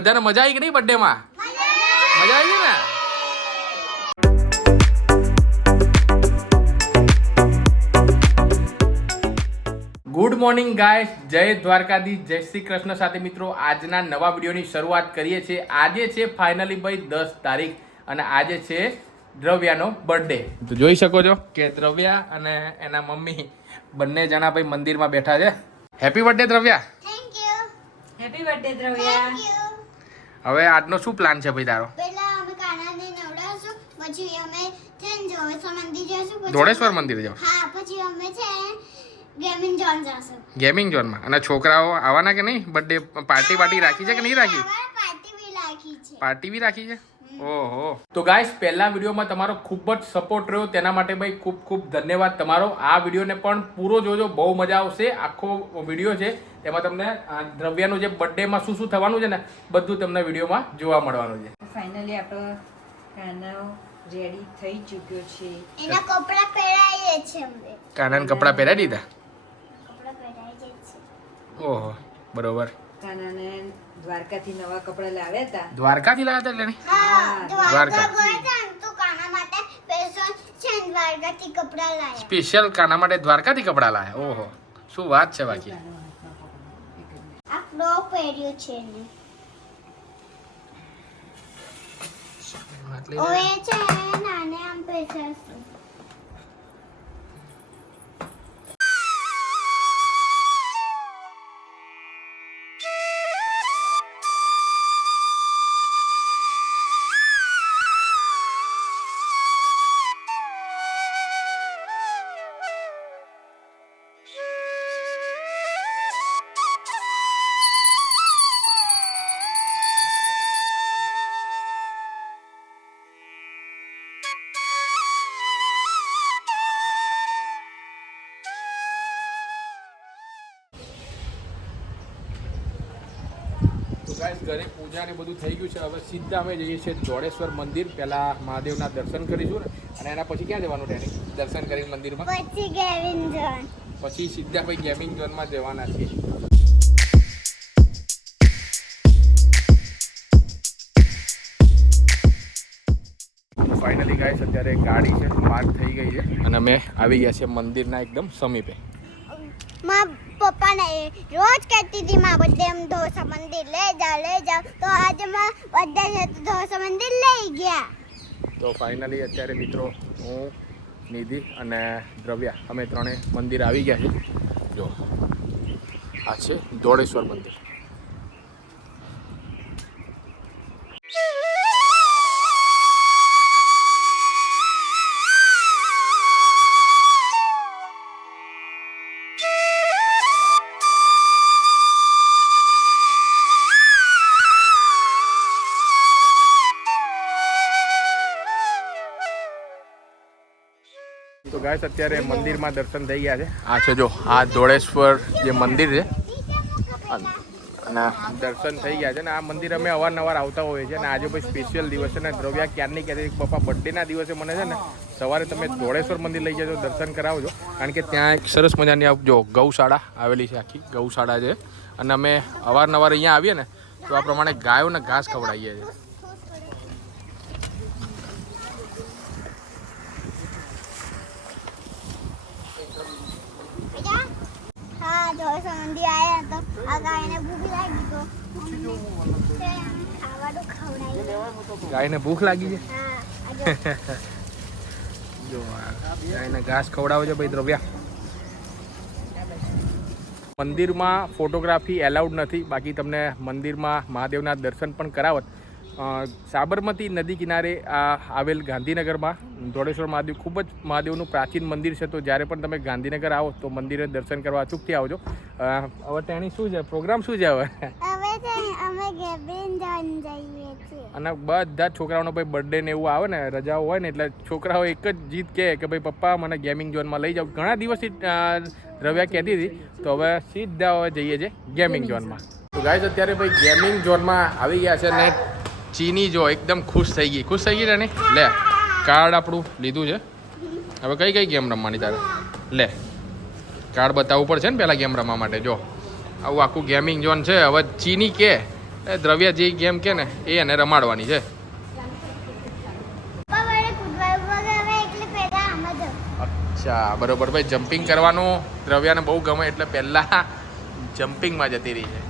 બધાને મજા આવી કે નહીં બર્થડે માં? મજા આવી ને? ગુડ મોર્નિંગ ગાઈસ, જય દ્વારકાધીશ, જય શ્રી કૃષ્ણ સાથે મિત્રો આજના નવા વિડીયોની શરૂઆત કરીએ છીએ. આજે છે ફાઇનલી ભાઈ 10 તારીખ અને આજે છે દ્રવ્યાનો બર્થડે. તો જોઈ શકો છો કે દ્રવ્યા અને એના મમ્મી બંને જણા ભાઈ મંદિરમાં બેઠા છે. Happy birthday Dravya. Thank you. Happy birthday Dravya. Thank you. હવે આજનો શું પ્લાન છે ભાઈ તારો? પહેલા અમે કાનાને નવડાવશું, પછી અમે જોડેશ્વર મંદિર જઈશું, પછી જોડેશ્વર મંદિર જાવ? હા, પછી અમે છે ગેમિંગ ઝોન જઈશું. ગેમિંગ ઝોનમાં. અને છોકરાઓ આવવાના કે નહીં? બર્થડે પાર્ટી રાખી છે કે નહીં રાખી? પાર્ટી બી રાખી છે. પાર્ટી બી રાખી છે. ઓહો. તો ગાઈસ, પહેલા વિડીયોમાં તમારો ખૂબ જ સપોર્ટ રહ્યો, તેના માટે ભાઈ ખૂબ ખૂબ ધન્યવાદ તમારો. આ વિડીયોને પણ પૂરો જોજો, બહુ મજા આવશે. આખો વિડીયો છે તેમાં તમને દ્રવ્યાનું જે બર્થડેમાં શું શું થવાનું છે ને બધું તમને વિડીયોમાં જોવા મળવાનું છે. ફાઇનલી આપણો કાનો રેડી થઈ ચૂક્યો છે. એના કપડા પહેરાઈએ છે અમે. કાનાને કપડાં પહેરાવી દીધા? કપડા પહેરાઈએ છે. ઓહો, બરોબર. કાનાને દ્વારકાથી નવા કપડા લાવ્યા હતા. દ્વારકાથી લાવ્યા હતા એટલે? હા, દ્વારકા. દ્વારકા ગયા હતા ને તો કાના માટે સ્પેશિયલ છે દ્વારકાથી કપડા લાવ્યા. સ્પેશિયલ કાના માટે દ્વારકાથી કપડાં લાવ્યા? ઓહો, શું વાત છે બાકી. આ ફ્રોક પહેર્યો છે ને. ઓએ છે નાને આમ પહેરશે. ગાઈસ, ઘરે પૂજા ને બધું થઈ ગયું છે. હવે સીધા અમે જઈએ છીએ જોડેશ્વર મંદિર. પહેલા મહાદેવના દર્શન કરીશું ને અને એના પછી ક્યાં જવાનું ટ્રેનિંગ? દર્શન કરીને મંદિરમાં પછી ગેમિંગ ઝોન. પછી સીધા ભાઈ ગેમિંગ ઝોનમાં જવાના છીએ. ફાઇનલી ગાઈસ, અત્યારે ગાડી છે પાર્ક થઈ ગઈ છે અને અમે આવી ગયા છીએ મંદિરના એકદમ સમીપે. મારા પપ્પાને રોજ કહેતી હતી મારા બર્થડે એમ ઢોસા મંદિર લઈ જાઓ તો આજે મારા બર્થડે છે તો ઢોસા મંદિર લઈ ગયા. તો ફાઇનલી અત્યારે મિત્રો હું, નિધિ અને દ્રવ્યા અમે ત્રણે મંદિર આવી ગયા છે. જો આ છે જોડેશ્વર મંદિર. તો ગાઈસ, અત્યારે મંદિરમાં દર્શન થઈ ગયા છે. આ છે જો આ જોડેશ્વર જે મંદિર છે અને દર્શન થઈ ગયા છે ને આ મંદિર અમે અવારનવાર આવતા હોઈએ છીએ અને આજે ભાઈ સ્પેશિયલ દિવસ છે ને દ્રવ્યા ક્યારની કહેતી પપ્પા બર્થડેના દિવસે મને છે ને સવારે તમે જોડેશ્વર મંદિર લઈ જજો, દર્શન કરાવજો. કારણ કે ત્યાં એક સરસ મજાની જો ગૌશાળા આવેલી છે, આખી ગૌશાળા છે અને અમે અવારનવાર અહીંયા આવીએ ને તો આ પ્રમાણે ગાયોને ઘાસ ખવડાવીએ છીએ. હા, ઢોસા મંદિર આવ્યા તો આ ગાયને ભૂખ લાગી તો ખાવાનું ખવડાવ્યું. ગાયને ભૂખ લાગી છે? હા, જો ગાયને ઘાસ ખવડાવે છે ભાઈ દ્રવ્યા. મંદિરમાં ફોટોગ્રાફી એલાઉડ નથી, બાકી તમને મંદિરમાં મહાદેવના દર્શન પણ કરાવત. સાબરમતી નદી કિનારે આવેલ ગાંધીનગરમાં જોડેશ્વર મહાદેવ ખૂબ જ મહાદેવનું પ્રાચીન મંદિર છે. તો જ્યારે પણ તમે ગાંધીનગર આવો તો મંદિરે દર્શન કરવા અચૂકથી આવજો. હવે તેની શું છે પ્રોગ્રામ શું છે હવે? અમે ગેમિંગ ઝોન જઈએ છીએ અને બધા છોકરાઓનો ભાઈ બર્થડે ને એવું આવે ને રજાઓ હોય ને એટલે છોકરાઓ એક જ જીત કહે કે ભાઈ પપ્પા મને ગેમિંગ ઝોનમાં લઈ જાઓ. ઘણા દિવસથી દ્રવ્યા કહેતી હતી તો હવે સીધા હવે જઈએ છીએ ગેમિંગ ઝોનમાં. તો ગાઈસ, અત્યારે ભાઈ ગેમિંગ ઝોનમાં આવી ગયા છે ને ચીની જો એકદમ ખુશ થઈ ગઈ છે ને. લે, કાર્ડ આપણું લીધું છે. હવે કઈ કઈ ગેમ રમવાની તારે? લે, કાર્ડ બતાવવું પડશે ને પહેલાં ગેમ રમવા માટે. જો આવું આખું ગેમિંગ ઝોન છે. હવે ચીની કે એ દ્રવ્ય જે ગેમ કે ને એ એને રમાડવાની છે. પપ્પા વડે કૂદવા ઉભા હવે એટલે પહેલા આમ જ અચ્છા બરોબર ભાઈ. જમ્પિંગ કરવાનું દ્રવ્યાને બહુ ગમે એટલે પહેલાં જમ્પિંગમાં જતી રહી છે.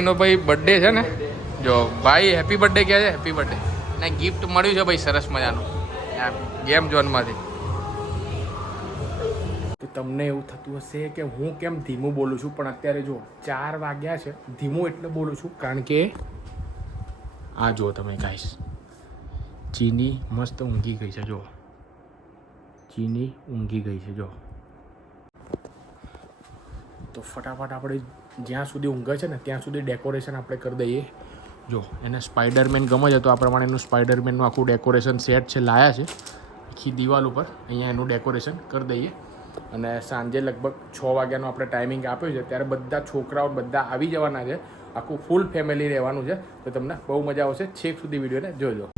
એનો ભાઈ બર્થડે છે ને, જો ભાઈ હેપી બર્થડે કહે છે, હેપી બર્થડે. ને ગિફ્ટ મળ્યું છે ભાઈ સરસ મજાનું ગેમ ઝોનમાંથી. તો તમને એવું થતું હશે કે હું કેમ ધીમું બોલું છું, પણ અત્યારે જો 4 વાગ્યા છે. ધીમું એટલે બોલું છું કારણ કે આ જો તમે ગાઈસ, ચીની મસ્ત ઊંઘી ગઈ છે. જો ચીની ઊંઘી ગઈ છે. જો તો ફટાફટ આપણે જ્યાં સુધી ઊંઘે છે ને ત્યાં સુધી ડેકોરેશન આપણે કરી દઈએ. જો એને સ્પાઈડરમેન ગમે છે તો આ પ્રમાણે એનું સ્પાઈડરમેનનું આખું ડેકોરેશન સેટ છે, લાયા છે આખી દિવાલ ઉપર. અહીંયા એનું ડેકોરેશન કરી દઈએ. અને સાંજે લગભગ 6 વાગ્યાનો આપણે ટાઈમિંગ આપ્યો છે, ત્યારે બધા છોકરાઓ બધા આવી જવાના છે. આખું ફૂલ ફેમિલી રહેવાનું છે. તો તમને બહુ મજા આવશે. છેક સુધી વિડીયોને જોજો.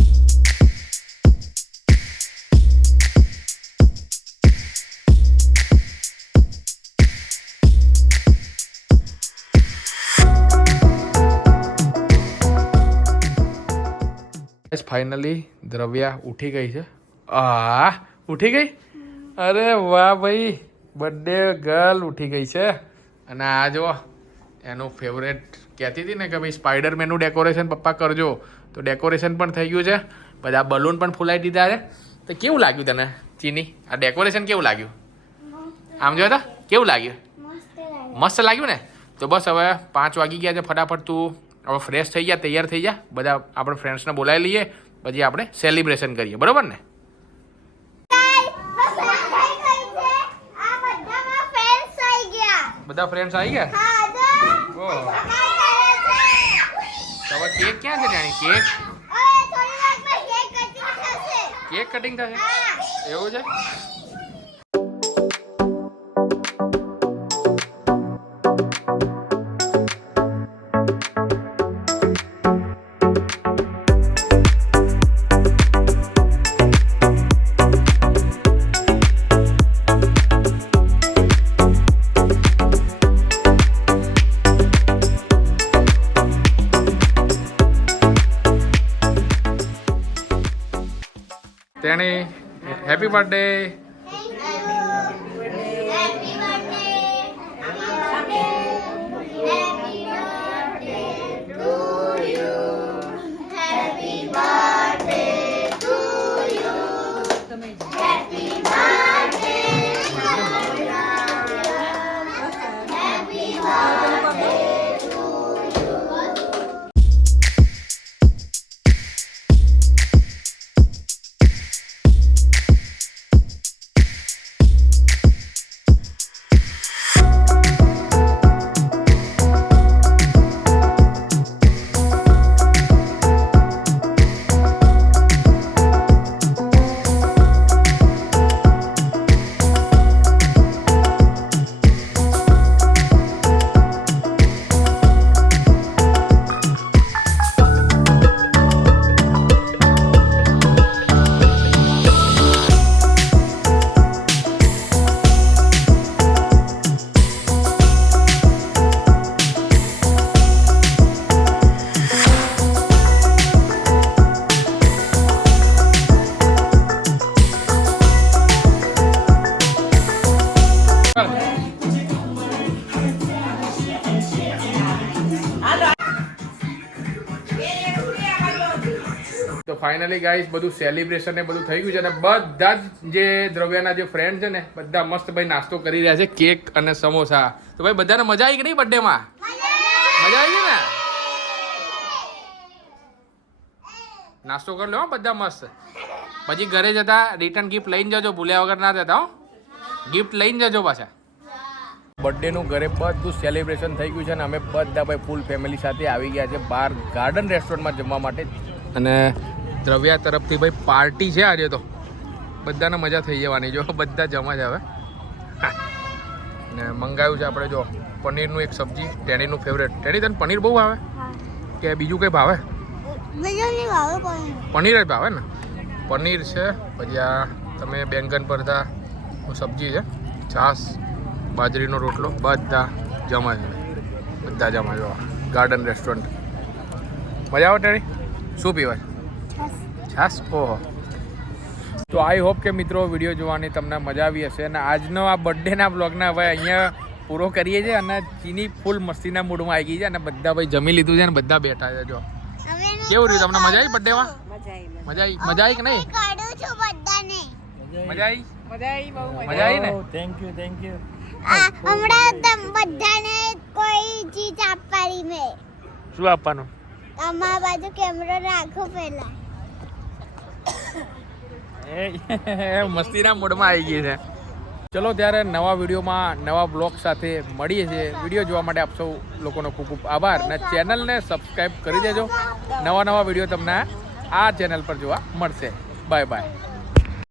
ફાઇનલી દ્રવ્યા ઉઠી ગઈ છે. ઉઠી ગઈ? અરે વાહ ભાઈ, બર્થડે ગર્લ ઉઠી ગઈ છે. અને આ જો એનું ફેવરેટ કહેતી હતી ને કે ભાઈ સ્પાઈડરમેનનું ડેકોરેશન પપ્પા કરજો, તો ડેકોરેશન પણ થઈ ગયું છે. બધા બલૂન પણ ફૂલાઈ દીધા છે. તો કેવું લાગ્યું તને ચીની આ ડેકોરેશન? કેવું લાગ્યું? આમ જો તો કેવું લાગ્યું? મસ્ત લાગ્યું ને? તો બસ હવે 5 વાગી ગયા છે. ફટાફટ તું હવે ફ્રેશ થઈ ગયા, તૈયાર થઈ જા. બધા આપણે ફ્રેન્ડ્સને બોલાવી લઈએ, પછી આપણે સેલિબ્રેશન કરીએ. બરાબર ને? બધા ફ્રેન્ડ્સ આવી ગયા? ઓહ, હવે કેક ક્યાં છે જાણી? કેક કટિંગ થશે? એવું છે? તેણી હેપી બર્થડે. ફાઇનલી ગાઈસ બધું સેલિબ્રેશન ને બધું થઈ ગયું છે અને બધા જ જે દ્રવ્યના જે ફ્રેન્ડ છે ને બધા મસ્ત ભાઈ નાસ્તો કરી રહ્યા છે કેક અને સમોસા. તો ભાઈ બધાને મજા આવી કે નહીં બર્થડે માં? મજા આવી ગઈ ને? નાસ્તો કરી લો હો બધા મસ્ત. પછી ઘરે જતા રિટર્ન ગિફ્ટ લઈને જજો, ભૂલ્યા વગર ના જતા હો. ગિફ્ટ લઈને જજો પાછા. બર્થડેનું ઘરે બધું સેલિબ્રેશન થઈ ગયું છે અને અમે બધા ભાઈ ફૂલ ફેમિલી સાથે આવી ગયા છે બહાર ગાર્ડન રેસ્ટોરન્ટમાં જમવા માટે. અને દ્રવ્યા તરફથી ભાઈ પાર્ટી છે આજે તો. બધાને મજા થઈ જવાની જો બધા જમા છે હવે. ને મંગાવ્યું છે આપણે જો પનીરનું એક સબ્જી, ટેણીનું ફેવરેટ. ટેણી તને પનીર બહુ ભાવે કે બીજું કંઈ ભાવે? પનીર જ ભાવે ને. પનીર છે, પછી આ તમે બેંગન ભરતા સબ્જી છે, છાશ, બાજરીનો રોટલો, બધા જમા છે. બધા જમા જો ગાર્ડન રેસ્ટોરન્ટ. મજા આવે ટેણી? શું પીવાય? છાશ. ઓહો. તો આઈ હોપ કે મિત્રો વિડીયો જોવાની તમને મજા આવી હશે અને આજનો આ બર્થડેના બ્લોગને હવે અહીંયા પૂરો કરીએ છીએ. અને ચીની ફૂલ મસ્તીના મૂડમાં આવી ગઈ છે અને બધા ભાઈ જમી લીધું છે અને બધા બેઠા છે. જો કેવું રહ્યું? તમને મજા આવી બર્થડેમાં? મજા આવી કે નહીં? મજા આવી? મજા આવી ને? Thank you. હમણાં બધાને કોઈ ચીજ આપવાની મેં. શું આપવાનું? તમારા બાજુ કેમેરો રાખો પહેલા. મસ્તીના મૂડમાં આવી ગઈ છે. ચલો ત્યારે નવા વિડીયોમાં નવા બ્લોગ સાથે મળીએ છીએ. વિડીયો જોવા માટે આપ સૌ લોકોનો ખૂબ ખૂબ આભાર અને ચેનલને સબસ્ક્રાઈબ કરી દેજો. નવા વિડીયો તમને આ ચેનલ પર જોવા મળશે. Bye bye.